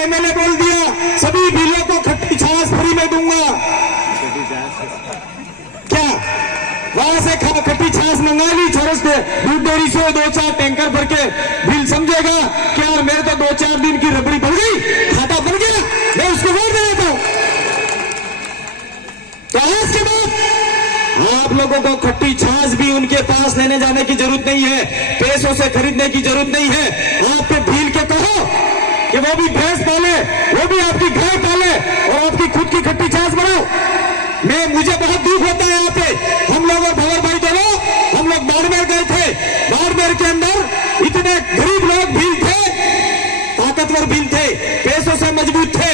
MLA बोल दिया सभी भीलों को खट्टी छाछ फ्री में दूंगा। क्या वहां से खट्टी छाछ मंगा ली छोरस पे दूध डेयरी से 2-4 टैंकर भर के बिल समझेगा कि यार मेरे तो 2-4 दिन की रबड़ी बन गई, खाता बन गया, मैं उसको वोट दे देता हूं। तो आज के बाद आप लोगों को खट्टी छाछ भी उनके पास लेने जाने की जरूरत नहीं है, पैसों से खरीदने की जरूरत नहीं है। आप पे भील के कहो कि वो भी भैंस पाले, वो भी आपकी गाय पाले और आपकी खुद की खट्टी छाछ बनाओ। मुझे बहुत दुख होता है यहाँ पे। हम लोग और भंवर भाई दोनों हम लोग बाड़मेर गए थे। बाड़मेर के अंदर इतने गरीब लोग भील थे, ताकतवर भील थे, पैसों से मजबूत थे,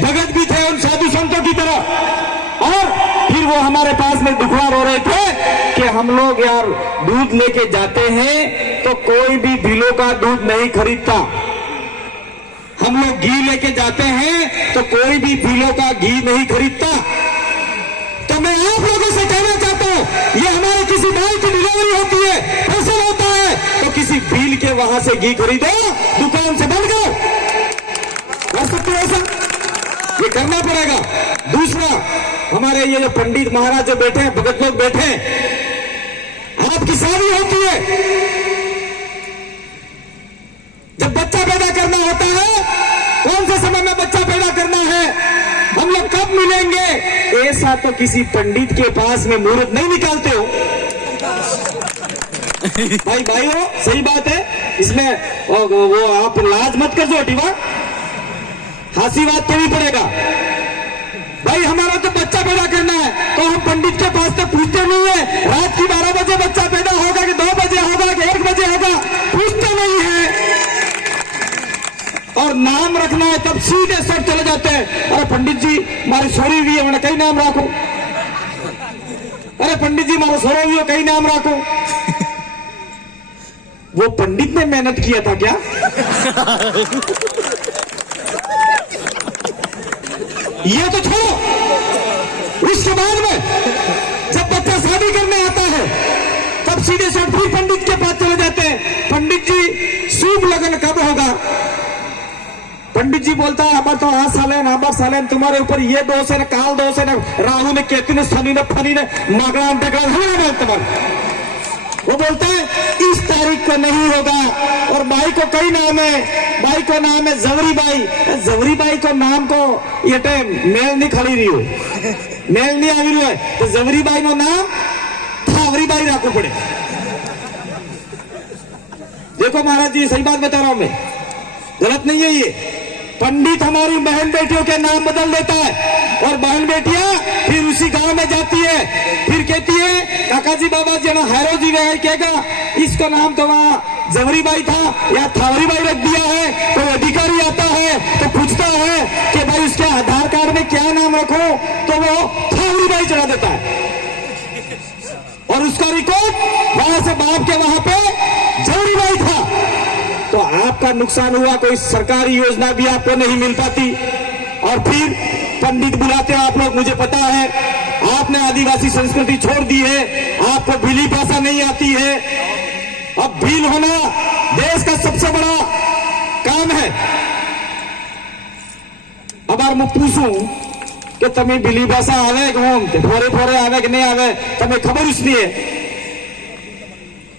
भगत भी थे उन साधु संतों की तरह। और फिर वो हमारे पास में दुखवार हो रहे थे कि हम लोग यार दूध लेके जाते हैं तो कोई भी भीलों का दूध नहीं खरीदता, हम लोग घी लेके जाते हैं तो कोई भी भीलों का घी नहीं खरीदता। तो मैं आप लोगों से कहना चाहता हूं, ये हमारे किसी भाई की डिलीवरी होती है, फसल होता है, तो किसी भील के वहां से घी खरीदो, दुकान से बंद करो। कर सकते हो ऐसा? ये करना पड़ेगा। दूसरा, हमारे ये जो पंडित महाराज जो बैठे हैं, भगत लोग बैठे हैं, आपकी शादी होती है, जब बच्चा पैदा करना होता है, कौन से समय में बच्चा पैदा करना है, हम लोग कब मिलेंगे, ऐसा तो किसी पंडित के पास में मुहूर्त नहीं निकालते हो। भाई हो, सही बात है, इसमें वो आप लाज मत कर दो टीवा, हंसी बात तो नहीं पड़ेगा। भाई हमारा तो बच्चा पैदा करना है तो हम पंडित के पास तो पूछते नहीं है रात की 12 बजे बच्चा पैदा होगा कि 2 बजे होगा कि 1 बजे होगा, पूछते नहीं है। और नाम रखना है तब सीधे सब चले जाते हैं, अरे पंडित जी हमारी सोरी भी है, मैंने कई नाम रखो, अरे पंडित जी हमारा सोरो भी हो, कई नाम रखो। वो पंडित ने मेहनत किया था क्या? ये तो छोड़ो। उसके बाद में जब बच्चा शादी करने आता है तब सीधे से फिर पंडित के पास चले जाते हैं, पंडित जी शुभ लगन कब होगा? पंडित जी बोलता है हमारे तो आबर सालेन तुम्हारे ऊपर ये दोष है ना, काल दोष है ना, राहु ने, केतु ने, शनि ने, फनी ने, मागड़ा तुम्हारे। वो बोलता है इस तारीख को नहीं होगा। और बाई को कई नाम है, बाई को नाम है जवरी बाई। जवरी बाई को नाम को ये मेल नहीं खड़ी रही हो, मेल नहीं आ रही है, तो जवरी बाई नो नाम थावरी बाई रखो पड़े। देखो महाराज जी सही बात बता रहा हूं मैं, गलत नहीं है ये। पंडित हमारी बहन बेटियों के नाम बदल देता है और बहन बेटियां फिर उसी गांव में जाती है, फिर कहती है काका जी बाबा जी ना हैरो जी वे कहेगा इसको नाम तो वहां जवरी बाई था या थावरी बाई रख दिया है। तो अधिकारी आता है तो पूछता है कि भाई उसके आधार कार्ड में क्या नाम रखो, तो वो थावरी बाई चढ़ा देता है और उसका रिकॉर्ड वहां से बाप के वहां पे जवरी बाई था। तो आपका नुकसान हुआ, कोई सरकारी योजना भी आपको नहीं मिल पाती। और फिर पंडित बुलाते हो आप लोग, मुझे पता है आपने आदिवासी संस्कृति छोड़ दी है, आपको भीली भाषा नहीं आती है। अब भील होना देश का सबसे बड़ा काम है। अब मैं पूछूं कि तुम्हें भीली भाषा आवे कि फोरे फोरे आवे कि नहीं आवे, तुम्हें खबर उसनी है?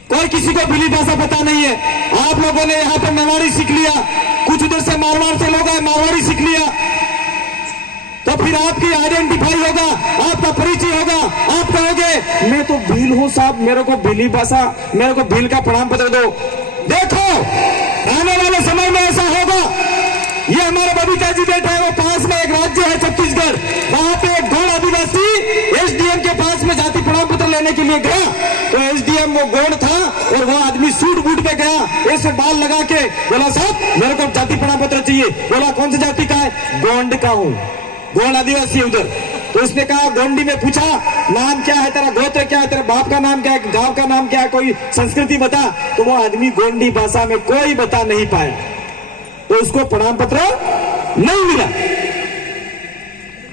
कोई किसी को भीली भाषा पता नहीं है। आप लोगों ने यहाँ पर मेवाड़ी सीख लिया, कुछ उधर से मारवाड़ से लोग आए, मारवाड़ी सीख लिया, तो फिर आपकी आइडेंटिफाई होगा, आपका परिचय होगा, आप कहोगे मैं तो भील हूं साहब, मेरे को भीली भाषा, मेरे को भील का प्रमाण पत्र दो। देखो आने वाले समय में ऐसा होगा। ये हमारे बबीता जी बैठे हैं, वो पास में एक राज्य है छत्तीसगढ़, वहां पे एक गौड़ आदिवासी एसडीएम के पास में जाति प्रमाण पत्र लेने के लिए गया, तो एसडीएम वो गौड़ था और वो आदमी सूट बूट पे गया, ऐसे बाल लगा के बोला साहब मेरे को जाति प्रमाण पत्र चाहिए। बोला कौन सी जाति का है? गोंड का हूं, गौड़ आदिवासी उधर। तो उसने कहा गोंडी में पूछा नाम क्या है तेरा, गोत्र क्या है, तेरे बाप का नाम क्या है, गांव का नाम क्या है, कोई संस्कृति बता। तो वो आदमी गोंडी भाषा में कोई बता नहीं पाया, तो उसको प्रमाण पत्र नहीं मिला।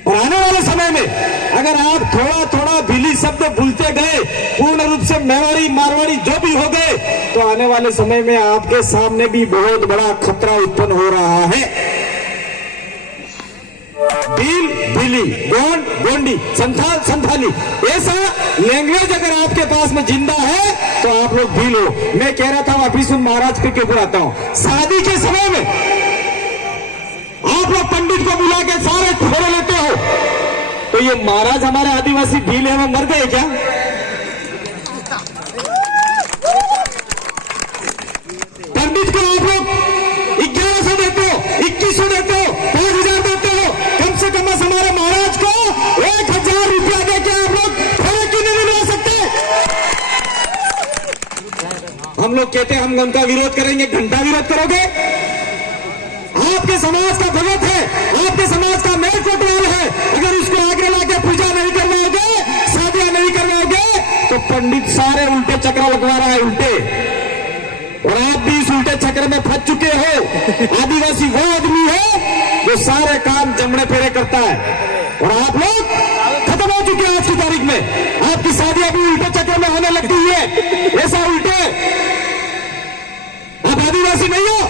और आने वाले समय में अगर आप थोड़ा थोड़ा भीली शब्द भूलते गए, पूर्ण रूप से मेवाड़ी मारवाड़ी जो भी हो गए, तो आने वाले समय में आपके सामने भी बहुत बड़ा खतरा उत्पन्न हो रहा है। भील भीली, गोंड गोंडी, संथाल संथाली, ऐसा लैंग्वेज अगर आपके पास में जिंदा है तो आप लोग भील हो। मैं कह रहा था वापिस उन महाराज के ऊपर आता हूं। शादी के समय में आप लोग पंडित को बुला के सारे फोड़े लेते हो, तो ये महाराज हमारे आदिवासी भील है, वो मर गए क्या? पंडित को आप लोग 1100 देते हो, 2100 देते हो, 5000 देते हो, कम से कम हमारे महाराज को 1000 रुपया देके आप लोग फोड़े क्यों नहीं मिलवा सकते? हम लोग कहते हैं हम उनका विरोध करेंगे, घंटा विरोध करोगे? आपके समाज का भगत है, आपके समाज का मेल कोटवाल है, अगर उसको आगे लाके पूजा नहीं करवाओगे, शादियां नहीं करवाओगे, तो पंडित सारे उल्टे चक्र लगवा रहा है, उल्टे। और आप भी इस उल्टे चक्र में फंस चुके हो। आदिवासी वो आदमी है जो सारे काम जमने फेरे करता है, और आप लोग खत्म हो चुके हैं आज की तारीख में। आपकी शादियां भी उल्टे चक्र में होने लगती है, ऐसा उल्टे। आप आदिवासी नहीं हो,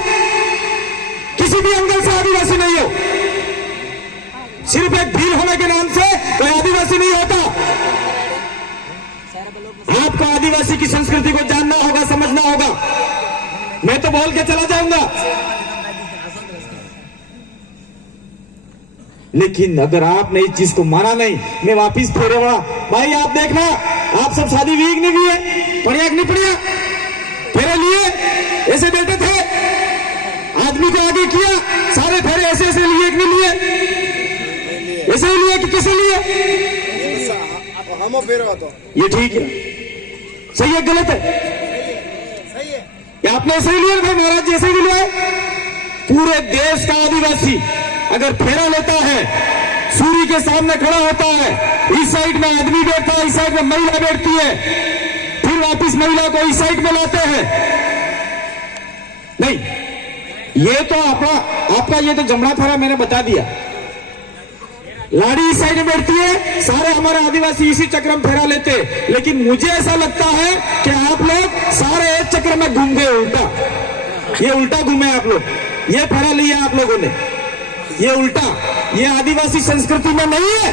किसी भी एंगल से आदिवासी नहीं हो। सिर्फ एक भील होने के नाम से कोई आदिवासी नहीं होता। आपको आदिवासी की संस्कृति को जानना होगा, समझना होगा। मैं तो बोल के चला जाऊंगा, लेकिन अगर आपने इस चीज को माना नहीं, मैं वापिस फेरे बड़ा भाई। आप देखना, आप सब शादी वीक नहीं हुई है, पढ़िया नहीं पढ़िया, फेरे लिए ऐसे बैठे थे, आदमी को आगे किया, सारे फेरे ऐसे ऐसे लिए कि नहीं लिए? ऐसे ही लिए कि किसे लिए? ये ठीक है, सही है गलत है? आपने ऐसे ही लिया भाई, महाराज जी ऐसे ही लिया है। पूरे देश का आदिवासी अगर फेरा लेता है, सूर्य के सामने खड़ा होता है, इस साइड में आदमी बैठता है, इस साइड में महिला बैठती है, फिर वापिस महिला को इस साइड में लाते हैं। नहीं, ये तो आपका ये तो जमना फेरा मैंने बता दिया। लाड़ी इस साइड में बैठती है, सारे हमारे आदिवासी इसी चक्र में फेरा लेते। लेकिन मुझे ऐसा लगता है कि आप लोग सारे एक चक्र में घूम गए उल्टा। ये उल्टा घूमे आप लोग, ये फेरा लिया आप लोगों ने, ये उल्टा। ये आदिवासी संस्कृति में नहीं है।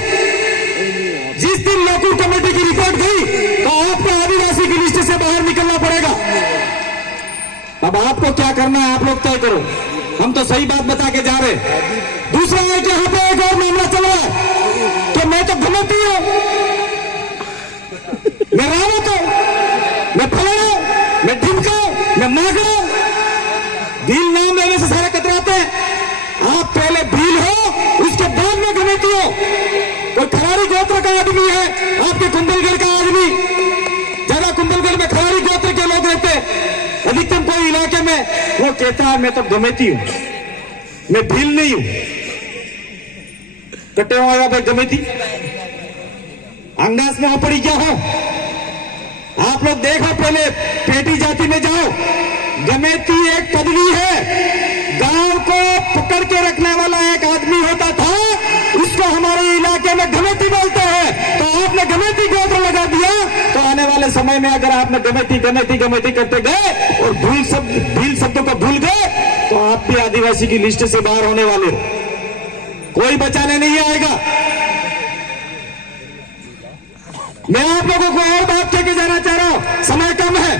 जिस दिन लोकल कमेटी की रिपोर्ट गई तो आपको आदिवासी की लिस्ट से बाहर निकलना पड़ेगा। अब आपको क्या करना है आप लोग तय करो, हम तो सही बात बता के जा रहे। दूसरा है कि यहाँ पे एक और मामला चल रहा है कि मैं तो गलती हूं, मैं रावत हूं, मैं फलाना, मैं ढिमका, मैं मागड़ा। भील नाम लेने से सारे कतराते हैं। आप पहले भील हो, उसके बाद में गलती हो। कोई खरारी गोत्र का आदमी है, आपके कुंभलगढ़ का आदमी, ज्यादा कुंभलगढ़ में खरारी गोत्र के लोग रहते हैं अधिकतम कोई इलाके में, वो कहता है मैं तो गमेती हूं, मैं भील नहीं हूं। कटे होगा भाई गमेती, अंगास में पड़ी क्या हो? आप लोग देखो, पहले पेटी जाति में जाओ, गमेती एक पदवी है। गांव को पकड़ के रखने वाला एक आदमी होता था, उसको हमारे इलाके में गमेती बोलते हैं। तो आपने गमेती गोत्र लगा दिया, तो आने वाले समय में अगर आपने गमेती गमेती गमेती करते गए और भील शब्दों को भूल गए, तो आप भी आदिवासी की लिस्ट से बाहर होने वाले हो, कोई बचाने नहीं आएगा। मैं आप लोगों को और बात कह के जाना चाह रहा हूं, समय कम है।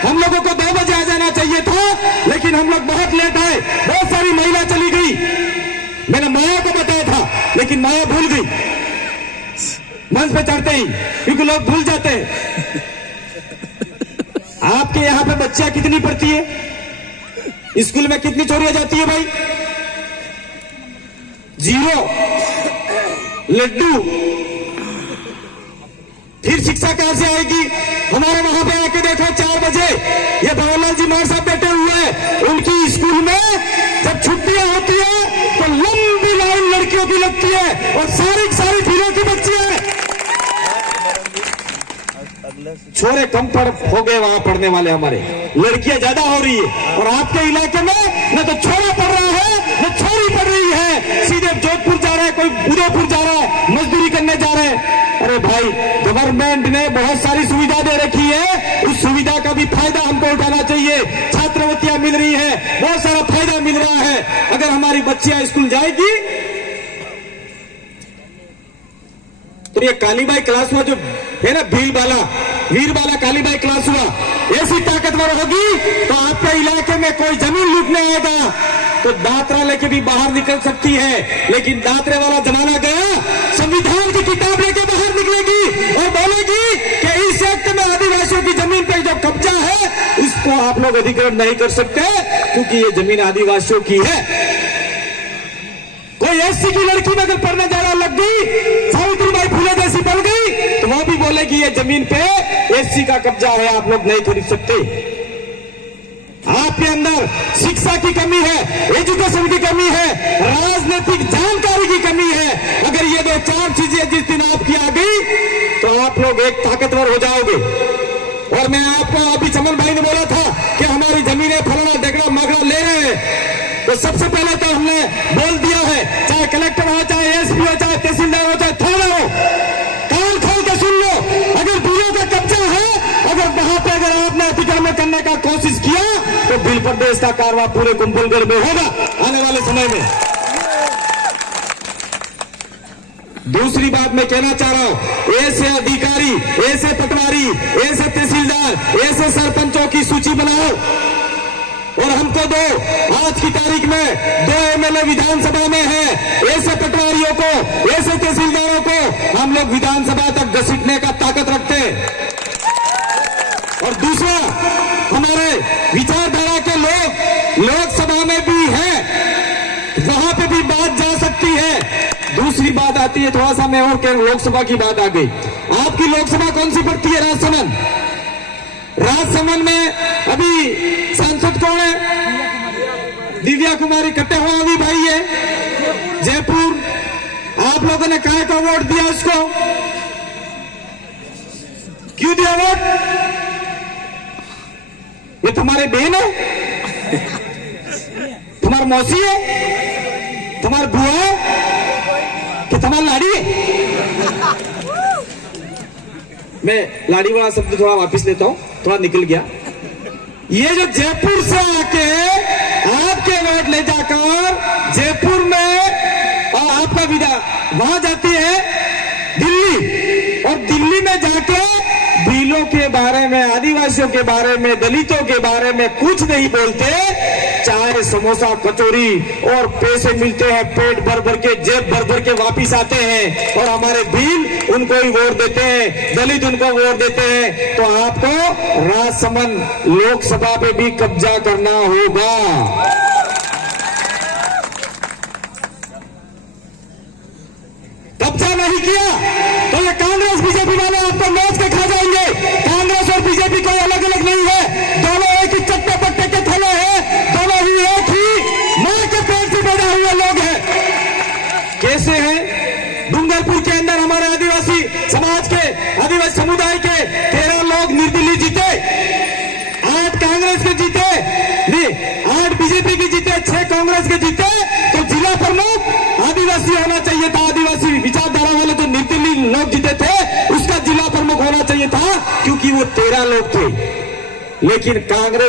हम लोगों को 2 बजे आ जाना चाहिए था, लेकिन हम लोग बहुत लेट आए, बहुत सारी महिला चली गई। मैंने माया को बताया था, लेकिन माया भूल गई मंच पे चढ़ते ही, क्योंकि लोग भूल जाते हैं। आपके यहां पे बच्चियां कितनी पढ़ती है? स्कूल में कितनी चोरियां जाती है भाई? 0, लड्डू। फिर शिक्षा कहां से आएगी? हमारे वहां पे आके देखो 4 बजे ये भवनलाल जी मार साहब बैठे हुए हैं, उनकी स्कूल में जब छुट्टियां होती है तो लंबी लाइन लड़कियों की लगती है, और सारी भीलों की बच्चियां हैं। छोरे कम हो गए वहां पढ़ने वाले, हमारे लड़कियां ज्यादा हो रही है। और आपके इलाके में न तो छोरा पढ़ रहा है, न छोरी पढ़ रही है, सीधे जोधपुर जा रहा है, कोई उदयपुर जा रहा है, मजदूरी करने जा रहे हैं। अरे भाई, गवर्नमेंट ने बहुत सारी सुविधा दे रखी है, उस सुविधा का भी फायदा हमको उठाना चाहिए। छात्रवृत्तियां मिल रही है, बहुत सारा फायदा मिल रहा है। अगर हमारी बच्चियां स्कूल जाएगी ये कालीबाई क्लास हुआ जो है ना, वीर बाला कालीबाई क्लास हुआ, ऐसी ताकतवर होगी तो आपके इलाके में कोई जमीन लूटने आएगा तो दात्रा लेके भी बाहर निकल सकती है। लेकिन दात्रे वाला जमाना गया, संविधान की किताब लेके बाहर निकलेगी और बोलेगी कि इस एक्ट में आदिवासियों की जमीन पे जो कब्जा है उसको आप लोग अधिग्रहण नहीं कर सकते क्योंकि ये जमीन आदिवासियों की है। कोई एससी की लड़की में अगर पढ़ने जाना लग गई, सावित्रीबाई फुले जैसी बन गई, तो वो भी बोलेगी ये जमीन पे एससी का कब्जा है, आप लोग नहीं खरीद सकते। आपके अंदर शिक्षा की कमी है, एजुकेशन की कमी है, राजनीतिक जानकारी की कमी है। अगर ये दो चार चीजें जिस दिन आपकी आ गई तो आप लोग एक ताकतवर हो जाओगे। और मैं आपको अभी चमन भाई ने बोला था कि हमारी जमीनें फलाना डेगड़ा मगड़ा ले रहे हैं, तो सबसे पहले तो हमने बोल दिया है, चाहे कलेक्टर हो, चाहे एसपी हो, चाहे तहसीलदार हो, चाहे थाना हो, कान खोल के सुन लो। अगर बीओ का कब्जा है, अगर वहां पे अगर आपने अतिक्रमण करने का कोशिश किया तो बिल प्रदेश का कारवा पूरे कुंभलगढ़ में होगा आने वाले समय में। दूसरी बात मैं कहना चाह रहा हूं, ऐसे अधिकारी, ऐसे पटवारी, ऐसे तहसीलदार, ऐसे सरपंचों की सूची बनाओ और हमको दो। आज की तारीख में 2 एमएलए विधानसभा में है, ऐसे पटवारियों को, ऐसे तहसीलदारों को हम लोग विधानसभा तक घसीटने का ताकत रखते हैं। और दूसरा, हमारे विचारधारा के लोग लोकसभा में भी हैं, वहां पे भी बात जा सकती है। दूसरी बात आती है, थोड़ा सा मैं और कह, लोकसभा की बात आ गई। आपकी लोकसभा कौन सी पड़ती है? राजसमंद। राजसमंद में अभी सांसद कौन है? दिव्या कुमारी कट्टे हुआ अभी भाई है, जयपुर। आप लोगों ने काहे को वोट दिया उसको? क्यों दिया वोट? ये तुम्हारे बहन है, तुम्हारी मौसी है, तुम्हारी बुआ है कि तुम्हारी लाड़ी है? मैं लाड़ी वाला शब्द थोड़ा वापस लेता हूं, थोड़ा निकल गया। ये जो जयपुर से आके आपके वोट ले जाकर जयपुर में और आपका विदा वहां जाती है दिल्ली, और दिल्ली में जाके भीलों के बारे में, आदिवासियों के बारे में, दलितों के बारे में कुछ नहीं बोलते। चाय, समोसा, कचौरी और पैसे मिलते हैं, पेट भर भर के, जेब भर भर के वापिस आते हैं और हमारे भील उनको ही वोट देते हैं, दलित उनको वोट देते हैं। तो आपको राजसमंद लोकसभा पे भी कब्जा करना होगा। कब्जा नहीं किया तो ये कांग्रेस बीजेपी वाले आपको नोच के खा जाएंगे। कांग्रेस और बीजेपी कोई अलग अलग नहीं है, दोनों एक ही चट्टे पट्टे के थैले हैं, दोनों ही एक ही मां के पेट से पैदा हुए लोग हैं। कैसे हैं? डूंगरपुर के अंदर हमारे आदिवासी समाज के, आदिवासी समुदाय के 13 लोग निर्दलीय जीते, 8 कांग्रेस के जीते, 8 बीजेपी के जीते, 6 कांग्रेस के जीते। तो जिला प्रमुख आदिवासी होना चाहिए था, आदिवासी विचारधारा वाले जो निर्दलीय लोग जीते थे उसका जिला प्रमुख होना चाहिए था, क्योंकि वो 13 लोग थे। लेकिन कांग्रेस